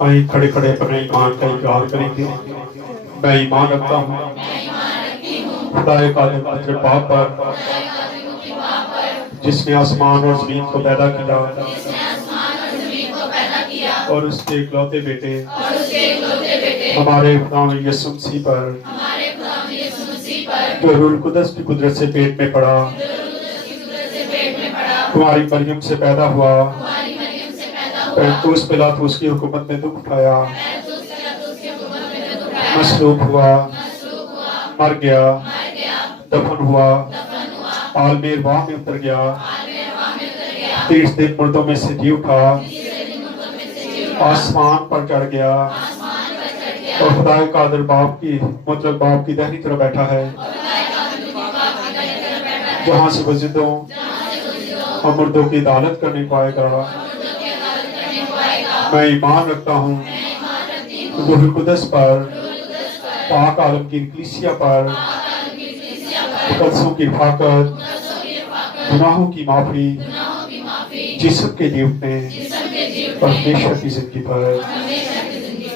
آئیں کھڑے کھڑے اپنے ایمان کا اقرار کریں گے۔ میں ایمان رکھتا ہوں خدا قادر قدر باپ پر جس نے آسمان اور زمین کو پیدا کیا اور اس کے اکلوتے بیٹے ہمارے خدا یسوع مسیح پر جو روح القدس کی قدرت سے پیٹ میں پڑا، تمہاری مریم سے پیدا ہوا، پینتوس پلاطوس کی حکومت میں دکھ اٹھایا، مصلوب ہوا، مر گیا، دفن ہوا، عالم ارواح میں اتر گیا، 30 دن مردوں میں سے جی اٹھا، آسمان پر چڑھ گیا اور خدا قادر باپ کی مطلق باپ کی دہنی طرف بیٹھا ہے، جہاں سے وہ زندوں اور مردوں کی عدالت کرنے کو آئے گا۔ میں ایمان رکھتا ہوں روح القدس پر، پاک عالم کی کلیسیا پر، مقدسوں کی حفاظت، گناہوں کی معافی، جسم کے جی اٹھنے اور ہمیشہ کی زندگی پر۔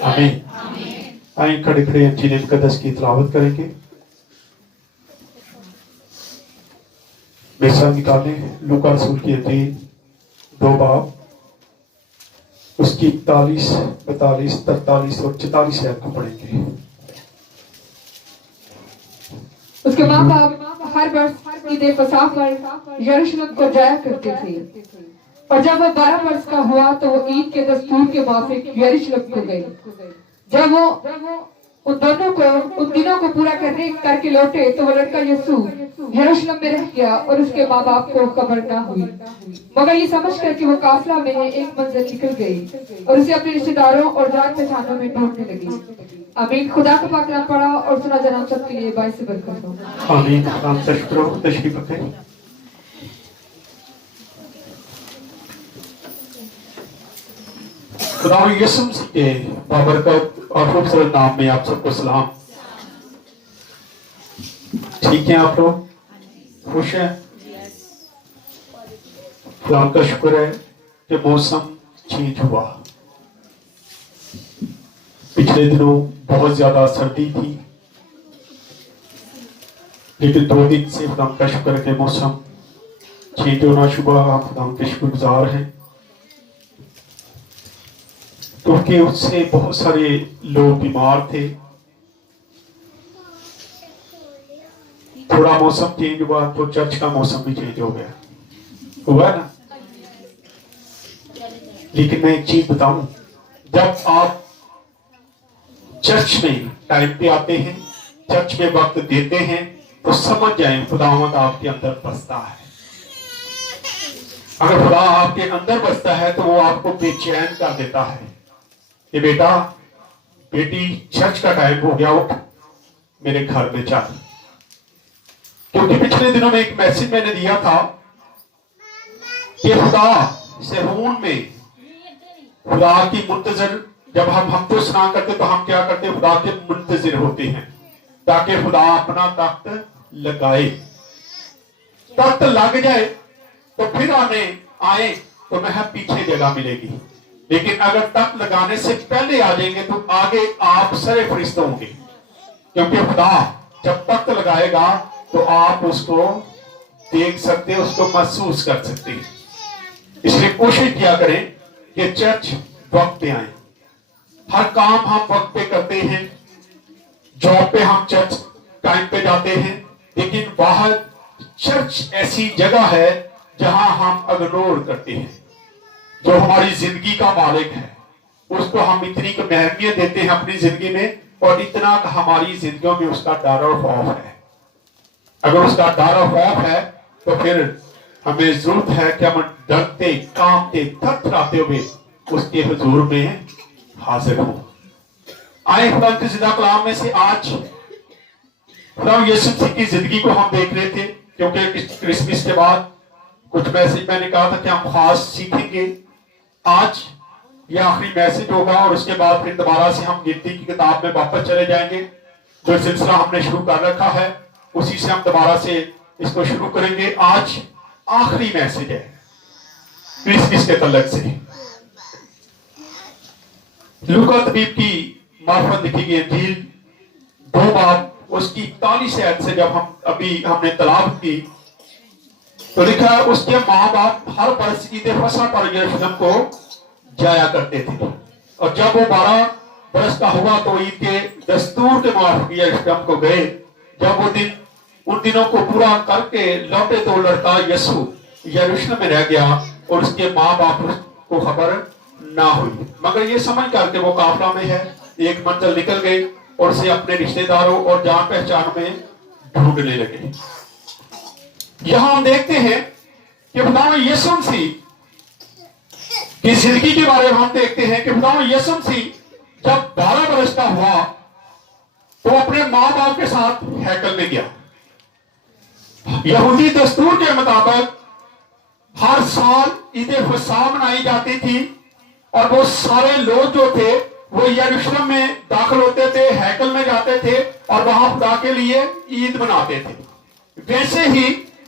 آمین۔ آئیں کھڑے کھڑے انجیل مقدس کی تلاوت کریں گے۔ میرے ساتھ نکالیں لوکا رسول کی انجیل 2 باب، اس کی 41، 42، 43 اور 44 آیت کو پڑھیں گے۔ اس کے ماں باپ ہر برس عید فصح پر یروشلم کو جایا کرتے تھے، اور جب وہ 12 برس کا ہوا تو وہ عید کے دستور کے موافق یروشلم کو گئے۔ جب وہ ان دنوں کو پورا کر کے لوٹے تو وہ لڑکا یسوع یروشلم میں رہ گیا اور اس کے ماں باپ کو خبر نہ ہوئی، مگر یہ سمجھ کر کہ وہ قافلہ میں ہے ایک منزل نکل گئی اور اسے اپنے رشتہ داروں اور جان پہچانوں میں ڈھونڈنے لگی۔ آمین۔ خدا کا پاک کلام پڑھا اور سنا جناب سب کے لیے باعث برکت ہو۔ آمین۔ خدا تشکر و تشریف رکھیں۔ خدا یسوع مسیح کے بابرکت اور خوبصورت نام میں آپ سب کو سلام۔ ٹھیک ہیں آپ لوگ؟ خوش ہیں؟ خدا کا شکر ہے کہ موسم چینج ہوا۔ پچھلے دنوں بہت زیادہ سردی تھی، لیکن 2 دن سے خدا کا شکر ہے کہ موسم چینج ہونا شروع ہوا۔ ہم خدا کے شکر گزار ہیں، کیونکہ اس سے بہت سارے لوگ بیمار تھے۔ تھوڑا موسم چینج ہوا تو چرچ کا موسم بھی چینج ہو گیا، ہوا نا؟ لیکن میں ایک چیز بتاؤں، جب آپ چرچ میں ٹائم پہ آتے ہیں، چرچ میں وقت دیتے ہیں، تو سمجھ جائیں خداوند آپ کے اندر بستا ہے۔ اگر خدا آپ کے اندر بستا ہے تو وہ آپ کو بے چین کر دیتا ہے کہ بیٹا بیٹی چرچ کا ٹائم ہو گیا، اٹھ میرے گھر میں چل۔ کیونکہ پچھلے دنوں میں ایک میسج میں نے دیا تھا کہ خدا صہیون میں خدا کی منتظر، جب ہم تو سنا کرتے تو ہم کیا کرتے؟ خدا کے منتظر ہوتے ہیں تاکہ خدا اپنا تخت لگائے۔ تخت لگ جائے تو پھر آئے تو میں پیچھے جگہ ملے گی، لیکن اگر تخت لگانے سے پہلے آ جائیں گے تو آگے آپ سرے فرشتے ہوں گے، کیونکہ خدا جب تخت لگائے گا تو آپ اس کو دیکھ سکتے، اس کو محسوس کر سکتے۔ اس لیے کوشش کیا کریں کہ چرچ وقت پہ آئیں۔ ہر کام ہم وقت پہ کرتے ہیں، جاب پہ ہم چرچ ٹائم پہ جاتے ہیں، لیکن باہر چرچ ایسی جگہ ہے جہاں ہم اگنور کرتے ہیں۔ جو ہماری زندگی کا مالک ہے اس کو ہم اتنی اہمیت دیتے ہیں اپنی زندگی میں، اور اتنا کہ ہماری زندگیوں میں اس کا ڈر اور خوف ہے۔ اگر اس کا ڈر اور خوف ہے تو پھر ہمیں ضرورت ہے کہ ہم ڈرتے کانپتے تھرتھراتے ہوئے اس کے حضور میں حاضر ہوں۔ آئے خدا کے زندہ کلام میں سے آج خدا یسوع مسیح کی زندگی کو ہم دیکھ رہے تھے क्योंकि क्रिसमस के बाद कुछ मैसेज मैंने कहा था कि हम खास सीखेंगे। आज ये आखिरी मैसेज होगा और उसके बाद फिर दोबारा से हम गिनती की किताब में वापस चले जाएंगे। जो सिलसिला हमने शुरू कर रखा है उसी से हम दोबारा से इसको शुरू करेंगे। आज आखिरी मैसेज है क्रिसमस के तल्लक से। लूका तबीब की मार्फत लिखी गई इंजील 2 बाब उसकी 41 आयत से जब हमने तलाब की तो लिखा है उसके माँ बाप हर बरस ईद फसह पर यरूशलेम को जाया करते थे, और जब वो 12 बरस का हुआ तो ईद के दस्तूर के मुताबिक यरूशलेम को गए। जब वो दिन उन दिनों को पूरा करके लौटे तो लड़का यीशु यरूशलेम में रह गया और उसके माँ बाप को खबर ना हुई, मगर ये समझ करके वो काफिला में है एक मंजिल निकल गए और उसे अपने रिश्तेदारों और जान पहचान में ढूंढने लगे। यहां हम देखते हैं कि खुदा यीशु मसीह की जिंदगी के बारे में हम देखते हैं कि खुदा यीशु मसीह जब 12 बरस का हुआ तो अपने माँ बाप के साथ हैकल में गया। यहूदी दस्तूर के मुताबिक हर साल ईद फसह मनाई जाती थी और वो सारे लोग जो थे वो यरूशलेम में दाखिल होते थे, हैकल में जाते थे और वहां खुदा के लिए ईद मनाते थे। वैसे ही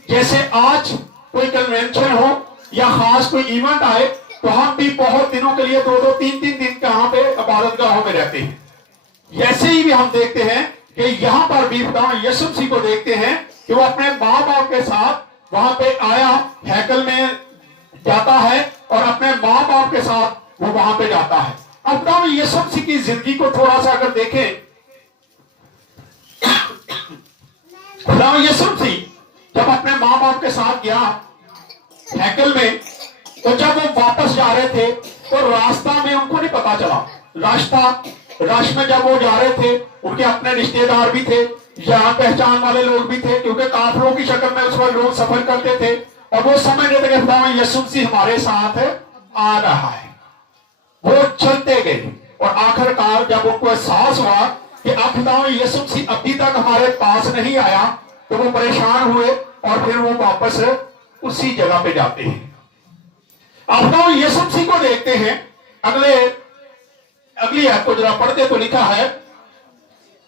जैसे आज कोई कन्वेंशन हो या खास कोई इवेंट आए तो हम भी बहुत दिनों के लिए 2-2, 3-3 दिन कहां पे इबादत गाहों में रहते हैं। ऐसे ही भी हम देखते हैं कि यहाँ पर भी खुदा यीशु मसीह को देखते हैं कि वो अपने माँ बाप के साथ वहां पे आया, हैकल में जाता है और अपने माँ बाप के साथ वो वहां पे जाता है। अब खुदा यीशु मसीह की जिंदगी को थोड़ा सा अगर देखें, खुदा यीशु मसीह जब अपने माँ बाप के साथ गया हैकल में, तो जब वो वापस जा रहे थे तो रास्ता में उनको नहीं पता चला। रश में जब वो जा रहे थे उनके अपने रिश्तेदार भी थे, जान पहचान वाले लोग भी थे, क्योंकि काफिलों की शक्ल में उस वक्त लोग सफर करते थे और वो समझ रहे थे कि खुदा यीशु मसीह हमारे साथ आ रहा है। वो चलते गए और आखिरकार जब उनको एहसास हुआ कि अब खुदा यीशु मसीह अभी तक हमारे पास नहीं आया तो वो परेशान हुए और फिर वो वापस उसी जगह पे जाते हैं। अब हम यीशु मसीह को देखते हैं, अगली आयत को जरा पढ़ते तो लिखा है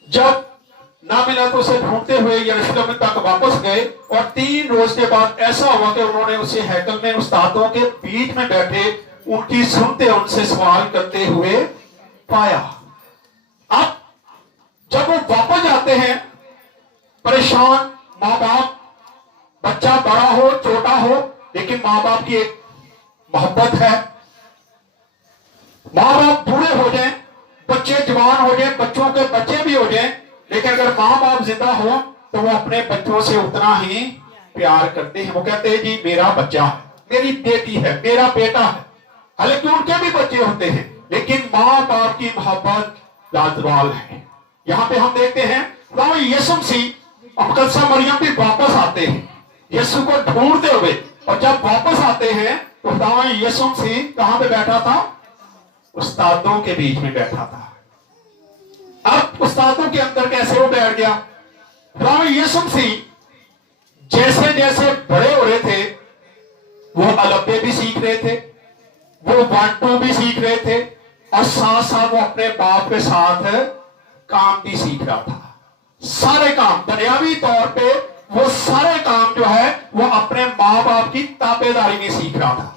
जब ना मिला तो उसे ढूंढते हुए यरूशलेम तक वापस गए और 3 रोज के बाद ऐसा हुआ कि उन्होंने उसे हैकल में उस्तादों के बीच में बैठे उनकी सुनते उनसे सवाल करते हुए पाया। अब जब वो वापस जाते हैं परेशान माँ बाप, बच्चा बड़ा हो छोटा हो लेकिन माँ बाप की एक मोहब्बत है। माँ बाप बूढ़े हो जाएं, बच्चे जवान हो जाएं, बच्चों के बच्चे भी हो जाएं, लेकिन अगर माँ बाप जिंदा हो तो वो अपने बच्चों से उतना ही प्यार करते हैं। वो कहते हैं जी मेरा बच्चा है, मेरी बेटी है, मेरा बेटा है। हालांकि उनके भी बच्चे होते हैं लेकिन माँ बाप की मोहब्बत लाजवाब है। यहाँ पे हम देखते हैं यीशु मसीह मुकद्दसा मरियम भी वापस आते हैं यीशु को ढूंढते हुए, और जब वापस आते हैं तो खुदा यीशु मसीह कहां पे बैठा था? उस्तादों के बीच में बैठा था। अब उस्तादों के अंदर कैसे वो बैठ गया? खुदा यीशु मसीह जैसे जैसे बड़े हो रहे थे वो अलब्बे भी सीख रहे थे, वो 1-2 भी सीख रहे थे और साथ साथ वो अपने बाप के साथ काम भी सीख रहा था। सारे काम दुनियावी तौर पे वो सारे काम जो है वो अपने माँ बाप की ताबेदारी में सीख रहा था,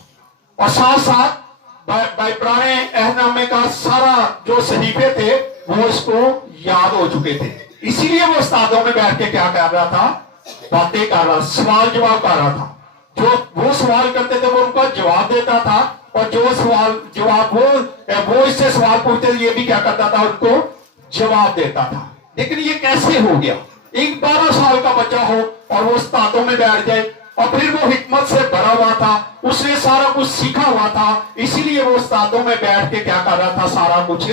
और साथ साथ पुराने अहदनामे का सारा जो सहीफे थे वो इसको याद हो चुके थे। इसीलिए वो उस्तादों में बैठ के क्या कर रहा था? बातें कर रहा, सवाल जवाब कर रहा था। जो वो सवाल करते थे वो उनका जवाब देता था, और जो सवाल जवाब वो इससे सवाल पूछते थे ये भी क्या करता था? उनको जवाब देता था। लेकिन ये कैसे हो गया? एक 12 साल का बच्चा हो और वो उस्तादों में बैठ जाए, और फिर वो हिकमत से भरा हुआ था, उसने सारा कुछ सीखा हुआ था, इसीलिए वो उस्तादों में बैठ के क्या कर रहा था? सारा कुछ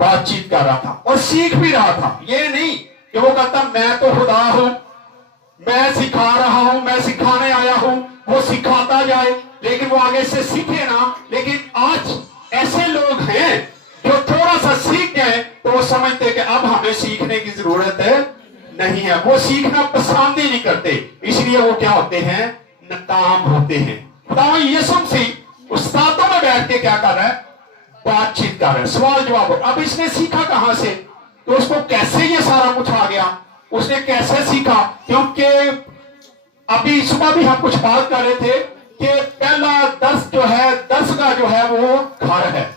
बातचीत कर रहा था और सीख भी रहा था। ये नहीं कि वो कहता मैं तो खुदा हूं, मैं सिखा रहा हूं, मैं सिखाने आया हूं, वो सिखाता जाए लेकिन वो आगे से सीखे ना। लेकिन आज ऐसे लोग हैं जो थोड़ा सा सीख गए तो वो समझते कि अब हमें सीखने की जरूरत नहीं है, वो सीखना पसंद ही नहीं करते, इसलिए वो क्या होते हैं, नाकाम होते हैं। खुदा यीशु मसीह उस्तादों में बैठ के क्या कर रहा है, बातचीत कर रहा है, सवाल जवाब। अब इसने सीखा कहां से, तो उसको कैसे ये सारा कुछ आ गया, उसने कैसे सीखा, क्योंकि अभी सुबह भी हम कुछ बात कर रहे थे कि पहला दर्स जो है, दर्स का जो है वो घर है।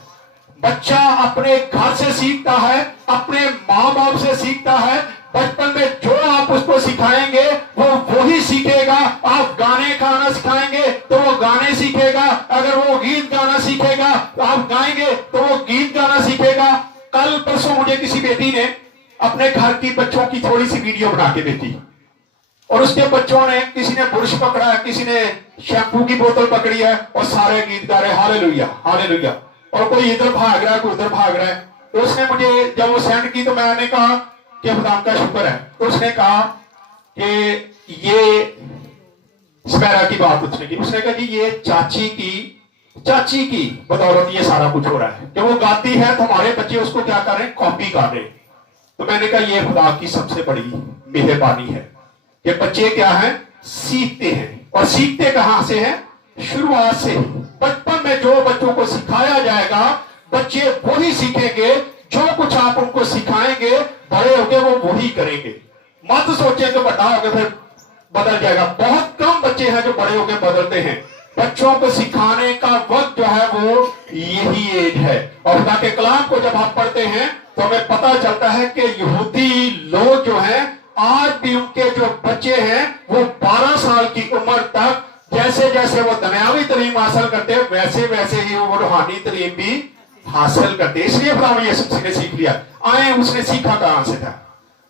बच्चा अपने घर से सीखता है, अपने माँ बाप से सीखता है। बचपन में जो आप उसको सिखाएंगे वो वही सीखेगा। आप गाने गाना सिखाएंगे तो वो गाने सीखेगा, अगर वो गीत गाना सीखेगा तो आप गाएंगे तो वो गीत गाना सीखेगा। कल परसों मुझे किसी बेटी ने अपने घर की बच्चों की थोड़ी सी वीडियो बना के देती, और उसके बच्चों ने, किसी ने ब्रश पकड़ा है, किसी ने शैम्पू की बोतल पकड़ी है, और सारे गीत गा रहे हालेलुया हालेलुया, और कोई इधर भाग रहा है, कोई उधर भाग रहा है। तो उसने मुझे जब वो सेंड की तो मैंने कहा कि खुदा का शुक्र है। तो उसने कहा कि ये स्पैरा की बात उसने की, उसने कहा कि ये चाची की बदौलत ये सारा कुछ हो रहा है। जब वो गाती है तो हमारे बच्चे उसको क्या कर रहे हैं, कॉपी कर रहे हैं। तो मैंने कहा ये खुदा की सबसे बड़ी मेहरबानी है कि बच्चे क्या है, सीखते हैं। और सीखते कहां से है, शुरुआत से ही। बचपन में जो बच्चों को सिखाया जाएगा बच्चे वही सीखेंगे, जो कुछ आप उनको सिखाएंगे बड़े होके वो वही करेंगे। मत सोचे कि बड़ा होके फिर बदल जाएगा। बहुत कम बच्चे हैं जो बड़े होके बदलते हैं। बच्चों को सिखाने का वक्त जो है वो यही एज है। और खुदा के कलाम को जब आप पढ़ते हैं तो हमें पता चलता है कि यहूदी लोग जो हैं आज भी उनके जो बच्चे हैं वो 12 साल की उम्र तक जैसे जैसे वो दुनियावी तालीम हासिल करते हैं वैसे वैसे ही वो रूहानी तालीम भी हासिल करते हैं। इसलिए खुदा यीशु मसीह ने सीख लिया। आए, उसने सीखा कहां से था,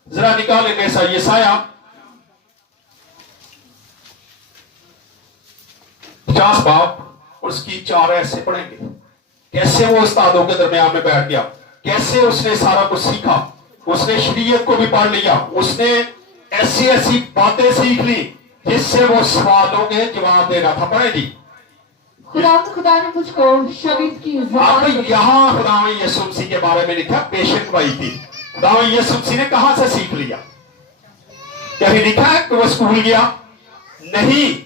जरा निकालेंगे यशायाह 50 बाब और उसकी 4 ऐसे पढ़ेंगे। कैसे वो उस्तादों के दरमियान में बैठ गया, कैसे उसने सारा कुछ सीखा। उसने शरीयत को भी पढ़ लिया, उसने ऐसी ऐसी बातें सीख ली जिससे वो सवालों के जवाब दे रहा था। पढ़े जी। खुदा ने मुझको शगीद की अब यहाँ खुदा यीशु मसीह के बारे में लिखा पेशेंट भाई थी। खुदा यीशु मसीह ने कहां से सीख लिया, कहीं लिखा है कि वो स्कूल गया? नहीं,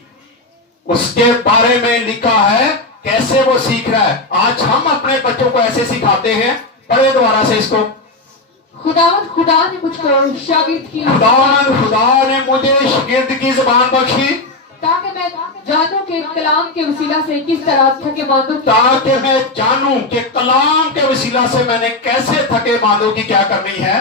उसके बारे में लिखा है कैसे वो सीख रहा है। आज हम अपने बच्चों को ऐसे सिखाते हैं, पढ़े दोबारा से इसको। खुदा ने मुझको शागिर्द की खुदा ने मुझे शागिर्द की जुबान बख्शी ताकि मैं जानूं कि कलाम के वसीला से किस तरह थके मांदों ताकि मैं जानूं कि कलाम के वसीला से मैंने कैसे थके मांदों की क्या करनी है,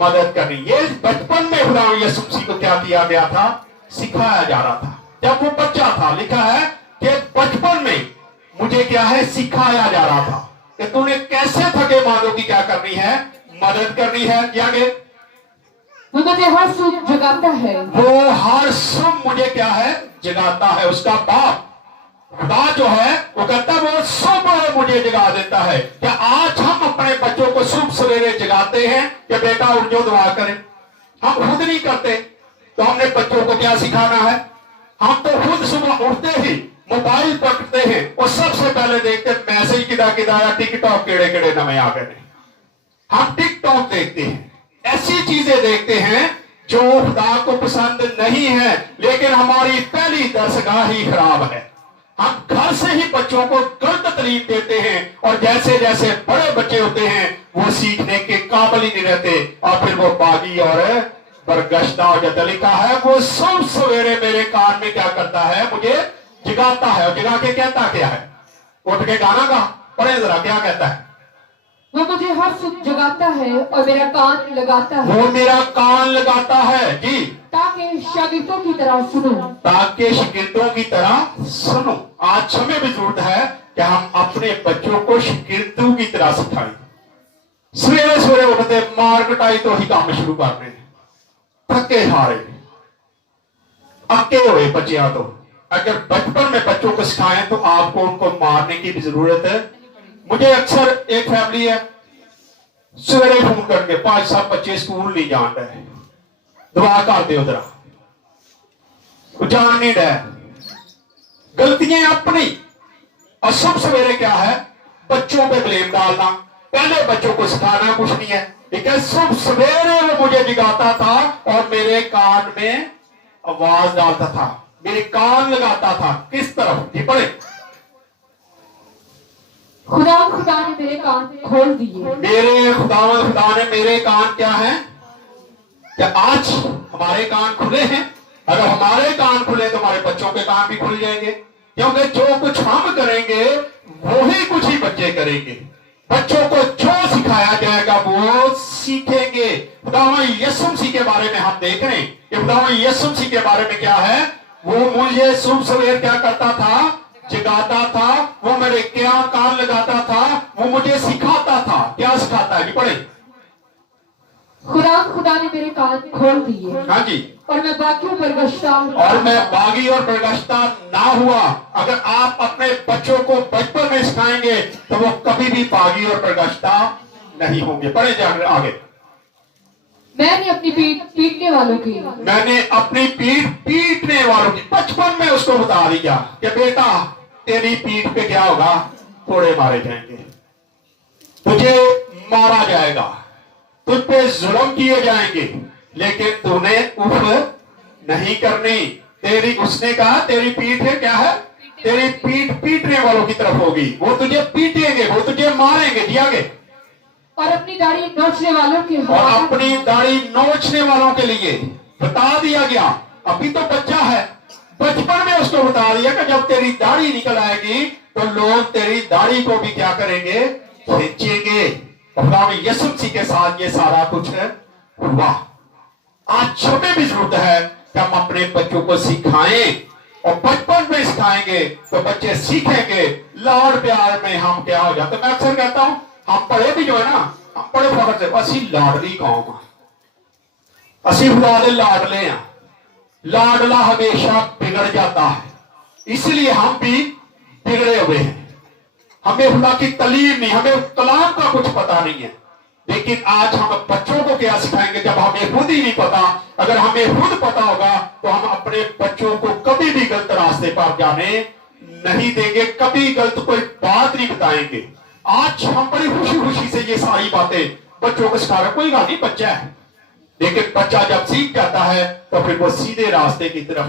मदद करनी। ये बचपन में खुदा यीशु मसीह को क्या किया गया था, सिखाया जा रहा था। जब वो बच्चा था, लिखा है कि बचपन में मुझे क्या है, सिखाया जा रहा था कि तूने कैसे थके मांदों की क्या करनी है, मदद करनी है। क्या आगे, वो मुझे हर सुबह जगाता है, वो हर सुबह मुझे क्या है, जगाता है। उसका बाप खुदा जो है वो कहता है वो सुबह मुझे जगा देता है। क्या आज हम अपने बच्चों को सुबह सवेरे जगाते हैं कि बेटा उठ जाओ दुआ करें? हम खुद नहीं करते, तो हमने बच्चों को क्या सिखाना है? हम तो खुद सुबह उठते ही मोबाइल पकड़ते हैं और सबसे पहले देखते हैं मैसेज किदा या टिकटॉक केड़े केड़े नवे आ गए। हम टिकटॉक देखते हैं, ऐसी चीजें देखते हैं जो खुदा को पसंद नहीं है, लेकिन हमारी पहली दरसगाह ही खराब है। हम घर से ही बच्चों को गलत तालीम देते हैं और जैसे जैसे बड़े बच्चे होते हैं वो सीखने के काबिल ही नहीं रहते और फिर वो बागी और बरगश्ता हो जाता। लिखा है वो सब सवेरे मेरे कान में क्या करता है, मुझे जगाता है। और जगा के कहता क्या है, उठ के गाना गा, पढ़े जरा क्या कहता है। वो मुझे हर सुबह जगाता है और मेरा कान लगाता है, वो मेरा कान लगाता है जी, ताकि शागिर्दों की तरह सुनो, ताकि शागिर्दों की तरह सुनो। आज हमें भी जरूरत है कि हम अपने बच्चों को शागिर्दों की तरह सिखाएं। सवेरे सवेरे उठते मार कटाई तो ही काम शुरू कर रहे हैं, थके हारे अके हुए बच्चियां। तो अगर बचपन में बच्चों को सिखाएं तो आपको उनको मारने की भी जरूरत है। मुझे अक्सर एक फैमिली है, सवेरे फोन करके 5-7 बच्चे स्कूल नहीं जान रहे, दुआ कर दो जरा, जान नहीं रहे, गलतियां अपनी। और सब सवेरे क्या है, बच्चों पे ब्लेम डालना पहले बच्चों को सिखाना कुछ नहीं है। ठीक है, सुबह सवेरे वो मुझे जगाता था और मेरे कान में आवाज डालता था, मेरे कान लगाता था। किस तरफ? जी पढ़े। खुदा ने मेरे कान खोल दिए। मेरे खुदा ने मेरे कान क्या है? क्या आज हमारे कान खुले हैं? अगर हमारे कान खुले तो हमारे बच्चों के कान भी खुल जाएंगे, क्योंकि जो कुछ हम करेंगे वही कुछ ही बच्चे करेंगे। बच्चों को जो सिखाया जाएगा वो सीखेंगे। खुदावंद यीशु मसीह के बारे में हम देख रहे हैं कि खुदावंद यीशु मसीह के बारे में क्या है। वो मुझे सुबह सवेर क्या करता था? जगाता था, वो मेरे क्या कान लगाता था, वो मुझे सिखाता था। क्या सिखाता है? पढ़े। खुदा ने मेरे कान खोल दिए। हाँ जी। और मैं बागियों पर गश्ता, और मैं बागी और प्रगश्ता ना हुआ। अगर आप अपने बच्चों को बचपन में सिखाएंगे तो वो कभी भी बागी और प्रगश्ता नहीं होंगे। पढ़े जाकर आगे। मैंने अपनी पीठ पीटने वालों की, मैंने अपनी पीठ पीटने वालों की, बचपन में उसको बता दिया कि बेटा तेरी पीठ पे क्या होगा? कोड़े मारे जाएंगे, तुझे मारा जाएगा, तुझ पे जुल्म किए जाएंगे, लेकिन तूने उफ नहीं करनी। तेरी, उसने कहा तेरी पीठ है क्या है? तेरी पीठ पीटने वालों की तरफ होगी। वो तुझे पीटेंगे, वो तुझे मारेंगे। जी आगे। और अपनी दाढ़ी नोचने वालों के, और अपनी दाढ़ी नोचने वालों के लिए बता दिया गया। अभी तो बच्चा है, बचपन में उसको बता दिया कि जब तेरी दाढ़ी निकल आएगी तो लोग तेरी दाढ़ी को भी क्या करेंगे? खींचेंगे। खुदावंद यीशु मसीह के साथ ये सारा कुछ हुआ। आज छोटे भी जरूरत है कि हम अपने बच्चों को सिखाएं, और बचपन में सिखाएंगे तो बच्चे सीखेंगे। लाड़ प्यार में हम क्या हो जाते? मैं अक्सर कहता हूं, हम पढ़े भी जो है ना, हम बड़े फखर से असी लाडली कौम, असी खुदा दे लाडले हैं। लाडला हमेशा बिगड़ जाता है, इसलिए हम भी बिगड़े हुए हैं। हमें खुदा की तालीम नहीं, हमें कलाम का कुछ पता नहीं है। लेकिन आज हम बच्चों को क्या सिखाएंगे जब हमें खुद ही नहीं पता? अगर हमें खुद पता होगा तो हम अपने बच्चों को कभी भी गलत रास्ते पर जाने नहीं देंगे, कभी गलत कोई बात नहीं बताएंगे। आज हम बड़ी खुशी खुशी से ये सारी बातें बच्चों को सिखा रहे। कोई बात नहीं, बच्चा है, लेकिन बच्चा जब सीख जाता है तो फिर वो सीधे रास्ते की तरफ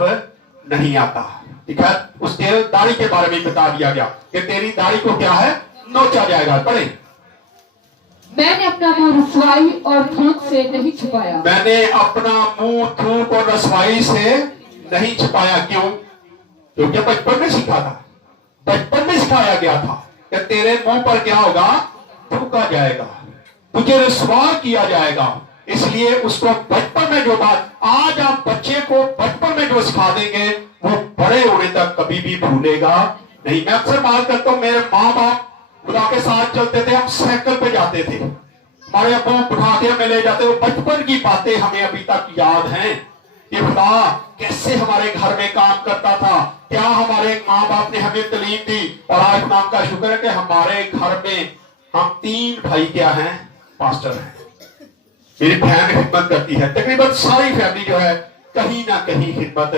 नहीं आता। ठीक है, उसके दाढ़ी के बारे में बता दिया गया कि तेरी दाढ़ी को क्या है? नोचा जाएगा। पढ़े। मैंने अपना मुंह रसवाई और थूक से नहीं छुपाया। मैंने अपना मुंह थूक और रसवाई से नहीं छुपाया। क्यों? क्योंकि बचपन में सीखा था, बचपन में सिखाया गया था कि तेरे मुंह पर क्या होगा? थूका जाएगा, तुझे रसवा किया जाएगा। इसलिए उसको बचपन में जो बात आज आप बच्चे को बचपन में जो सिखा देंगे वो बड़े होने तक कभी भी भूलेगा नहीं। मैं अक्सर बात करता हूं, मेरे माँ बाप खुदा के साथ चलते थे, हम साइकिल पे जाते थे, हमारे अब्बू उठा के हमें ले जाते। वो बचपन की बातें हमें अभी तक याद हैं कि खुदा कैसे हमारे घर में काम करता था, क्या हमारे माँ बाप ने हमें तालीम दी। और आज नाम का शुक्र है कि हमारे घर में हम 3 भाई क्या हैं? पास्टर हैं। मेरी बहन खिदमत करती है, तकरीबन सारी फैमिली जो है कहीं ना कहीं खिदमत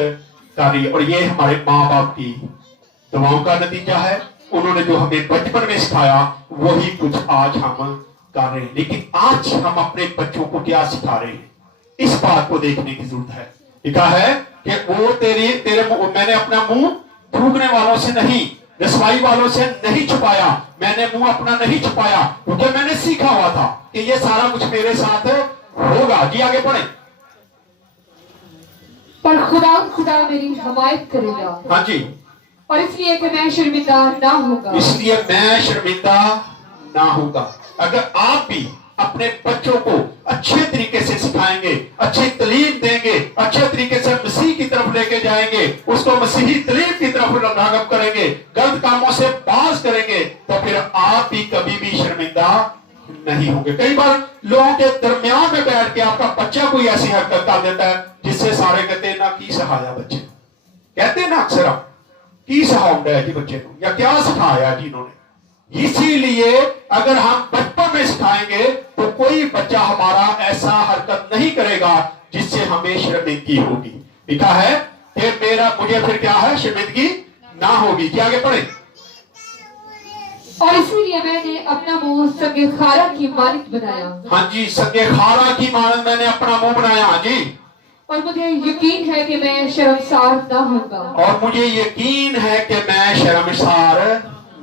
कर रही है। और ये हमारे माँ बाप की दुआओं का नतीजा है। उन्होंने जो हमें बचपन में सिखाया वही कुछ आज हम कर रहे हैं। लेकिन आज हम अपने बच्चों को क्या सिखा रहे हैं, इस बात को देखने की जरूरत है। लिखा है कि वो तेरे मैंने अपना मुंह थूकने वालों से नहीं, रसवाई वालों से नहीं छुपाया। मैंने मुंह अपना नहीं छुपाया क्योंकि मैंने सीखा हुआ था कि ये सारा कुछ मेरे साथ होगा। जी आगे पढ़े। पर खुदा मेरी हिमायत करेगा। हाँ जी। और इसलिए कि मैं शर्मिंदा ना होगा। इसलिए मैं शर्मिंदा ना होगा। अगर आप भी अपने बच्चों को अच्छे तरीके से सिखाएंगे, अच्छी तालीम देंगे, अच्छे तरीके से मसीह की तरफ लेके जाएंगे, उसको मसीही तालीम की तरफ राग़िब करेंगे, गलत कामों से बाज करेंगे, तो फिर आप भी कभी भी शर्मिंदा नहीं होंगे। कई बार लोगों के दरमियान में बैठ के आपका बच्चा कोई ऐसी हरकत कर देता है जिससे सारे कहते हैं ना की सहाया बच्चे, कहते हैं ना अक्सर आप की सहाउंड है जी बच्चे को, या क्या सिखाया जी इन्होंने। इसीलिए अगर हम बचपन में सिखाएंगे तो कोई बच्चा हमारा ऐसा हरकत नहीं करेगा जिससे हमें शर्मिंदगी होगी। लिखा है कि मुझे फिर क्या है? शर्मिंदगी ना होगी। क्या आगे पढ़े। और इसीलिए मैंने अपना मुंह संगे खारा की मालिक बनाया। हाँ जी, संगे खारा की मानद मैंने अपना मुंह बनाया। हाँ जी, और मुझे यकीन है कि मैं शर्मसार ना होगा। और मुझे यकीन है कि मैं शर्मसार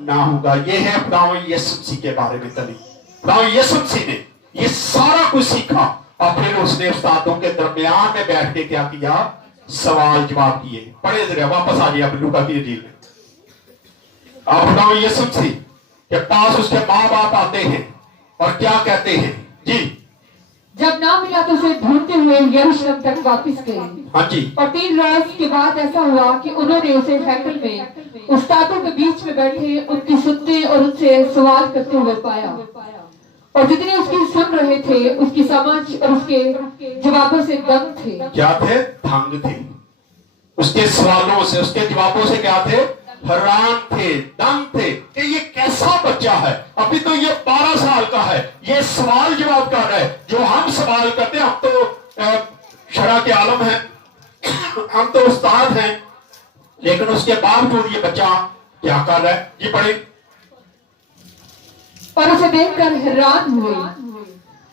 ना होगा। ये है खुदावन यीशु मसीह के बारे में तली। खुदावन यीशु मसीह ने ये सारा कुछ सीखा और फिर उसने उस्तादों के दरमियान में बैठ के क्या किया? सवाल जवाब किए। पढ़े जरा, वापस आ जाइए लूका की इंजील में। अब खुदावन यीशु मसीह के पास उसके माँ बाप आते हैं और क्या कहते हैं जी? जब ना मिला तो उसे ढूंढते हुए यरूशलेम तक वापस गए। हाँ जी, और 3 रोज के बाद ऐसा हुआ कि उन्होंने उसे हैकल में उस्तादों के बीच में बैठे उनकी सुनते और उनसे सवाल करते हुए पाया। और जितने उसकी सुन रहे थे उसकी समझ और उसके जवाबों से दंग थे। क्या थे? दंग थे। उसके सवालों से, उसके जवाबों से क्या थे? हैरान थे, दंग थे कि ये कैसा बच्चा है। अभी तो ये 12 साल का है, ये सवाल जवाब कर रहा है। जो हम सवाल करते हैं, हम तो शरा के आलम हैं, हम तो उस्ताद हैं, लेकिन उसके बावजूद ये बच्चा क्या कर रहा है? ये पढ़े। और उसे देखकर हैरान हुए।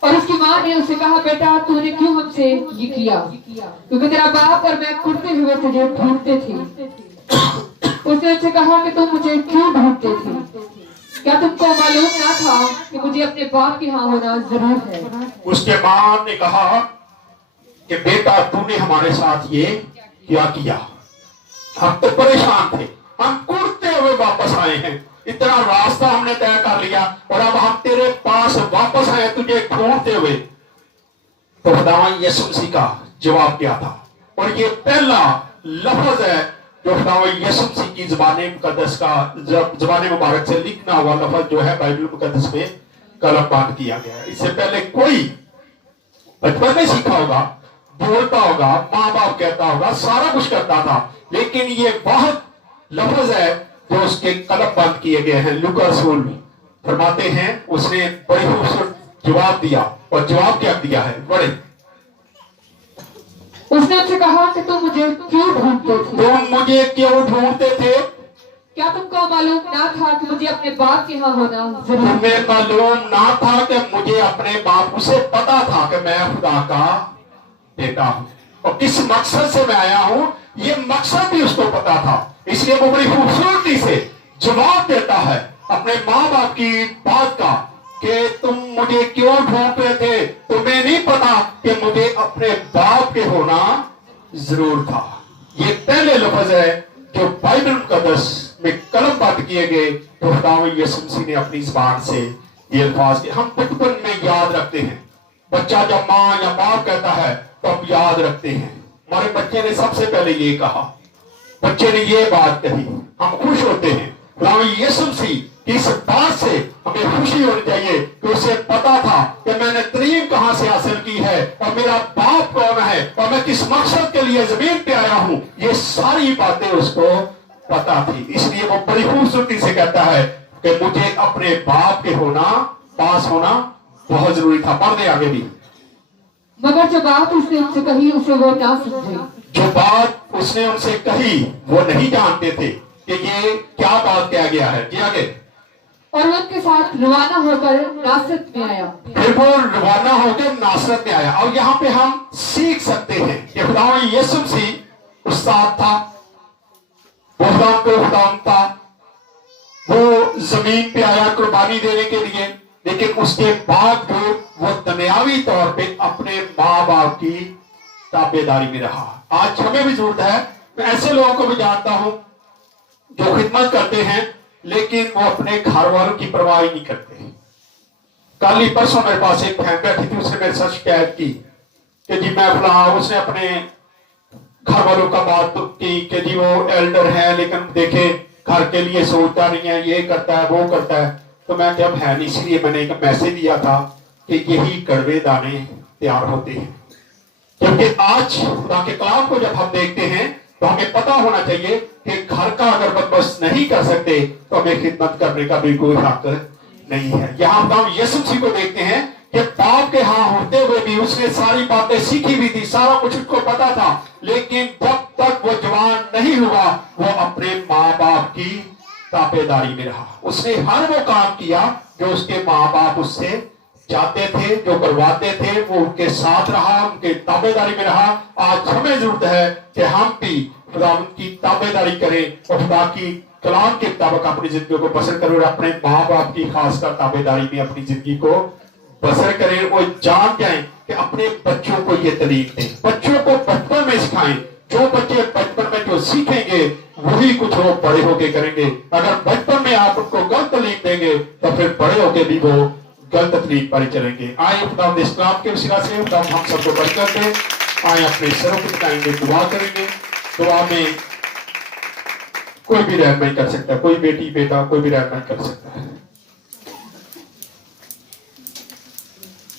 और उसकी माँ ने उसे कहा, बेटा तूने क्यों हमसे ये किया? क्योंकि तेरा बाप और मैं कुर्ते हुए तुझे ढूंढते थे। उसने उनसे कहा कि तुम मुझे क्यों ढूंढते थे? क्या तुमको मालूम ना था कि मुझे अपने बाप के यहाँ होना जरूर है? उसके माँ ने कहा कि बेटा तूने हमारे साथ ये क्या किया? हम तो परेशान थे, हम कुर्ते हुए वापस आए हैं, इतना रास्ता हमने तय कर लिया और अब हम तेरे पास वापस आए तुझे ढूंढते हुए। तो खुदावन यीशु मसीह का जवाब क्या था? और ये पहला लफ्ज है जो खुदावन यीशु मसीह की ज़बाने मुकद्दस का, ज़बाने मुबारक से लिखना हुआ लफ्ज जो है बाइबल मुकद्दस में कलमबंद किया गया है। इससे पहले कोई बचपन में सीखा होगा, बोलता होगा, माँ बाप कहता होगा, सारा कुछ करता था, लेकिन ये बहुत लफ्ज है जो उसके कलम बंद किए गए हैं। लूका रसूल फरमाते हैं उसने बड़ी खूबसूरत जवाब दिया। और जवाब क्या दिया है? बड़े उसने उनसे कहा कि तुम मुझे क्यों ढूंढते थे? तुम मुझे क्यों ढूंढते थे? क्या तुमको मालूम ना था कि मुझे अपने बाप के यहाँ होना जरूर है? तुम्हें मालूम ना था कि मुझे अपने बाप, उसे पता था कि मैं खुदा का बेटा हूं और किस मकसद से मैं आया हूं, ये मकसद भी उसको पता था। इसलिए वो बड़ी खूबसूरती से जवाब देता है अपने माँ बाप की बात का कि तुम मुझे क्यों ढूंढ रहे थे? तुम्हें नहीं पता कि मुझे अपने बाप के होना जरूर था। ये पहले लफ्ज है जो बाइबल मुकद्दस में कलमबंद किए गए, तो खुदावंद यीशु मसीह ने अपनी जुबान से ये अल्फाज के हम बचपन में याद रखते हैं। बच्चा जब माँ या बाप कहता है तो हम याद रखते हैं। हमारे बच्चे ने सबसे पहले ये कहा, बच्चे ने ये बात कही, हम खुश होते हैं। खुदावंद यीशु मसीह इस बात से हमें खुशी होनी चाहिए कि उसे पता था कि मैंने तरीम कहां से हासिल की है और मेरा बाप कौन है और मैं किस मकसद के लिए जमीन पे आया हूं। ये सारी बातें उसको पता थी। इसलिए वो बड़ी खूबसूरती से कहता है कि मुझे अपने बाप के होना, पास होना बहुत जरूरी था। पढ़ दे आगे भी। मगर जो बात उसने उनसे कही उसे वो ना समझे। जो बात उसने उनसे कही वो नहीं जानते थे कि ये क्या बात कहा गया है। जी आगे। और उनके साथ रवाना होकर नासरत में आया। फिर वो रवाना होकर नासरत में आया। और यहाँ पे हम सीख सकते हैं कि खुदावंद यीशु मसीह उस्ताद था, वो खुदाम था, वो जमीन पे आया कुर्बानी देने के लिए, लेकिन उसके बाद वो दुनियावी तौर पे अपने माँ बाप की ताबेदारी में रहा। आज हमें भी जरूरत है, मैं ऐसे लोगों को भी जानता हूं जो खिदमत करते हैं लेकिन वो अपने घर वालों की परवाह नहीं करते। कल ही परसों मेरे पास एक बहन बैठी थी, उसने मेरे साथ शिकायत की कि जी मैं फला, उसने अपने घर वालों का बात की कि जी वो एल्डर है लेकिन देखे घर के लिए सोचता नहीं है, ये करता है वो करता है। तो मैं जब है नहीं, इसलिए मैंने एक मैसेज दिया था कि यही कड़वे दाने तैयार होते हैं। क्योंकि आज खुदा के कलाम को जब हम देखते हैं तो हमें पता होना चाहिए कि घर का अगर बंदोबस्त नहीं कर सकते तो हमें खिदमत करने का भी कोई हक नहीं है। यहाँ हम यीशु मसीह को देखते हैं कि बाप के यहाँ होते हुए भी उसने सारी बातें सीखी भी थी, सारा कुछ उसको पता था, लेकिन जब तक वो जवान नहीं हुआ वो अपने माँ बाप की ताबेदारी में रहा। उसने हर वो काम किया जो उसके माँ बाप उससे चाहते थे, जो करवाते थे, वो उनके साथ रहा, उनके ताबेदारी में रहा। आज हमें जरूरत है कि हम भी खुदा की ताबेदारी करें और खुदा की कलाम के मुताबिक अपनी जिंदगी को बसर करें और अपने माँ बाप की खासकर ताबेदारी में अपनी जिंदगी को बसर करें और जान जाएं कि अपने बच्चों को ये तालीम दें, बच्चों को बचपन में सिखाएं। जो बच्चे बचपन में जो सीखेंगे वही कुछ वो बड़े होके करेंगे। अगर बचपन में आप उनको गलत तालीम देंगे तो फिर बड़े होके भी वो गलत तालीम पर चलेंगे। आए खुदा इस्लाम के वसीला से खुदा हम सबको बरकत दें। आए अपने सरों को झुकाएंगे, दुआ करेंगे। दुआ में कोई भी रहनुमाई कर सकता है, कोई बेटी बेटा कोई भी रहनुमाई कर सकता है।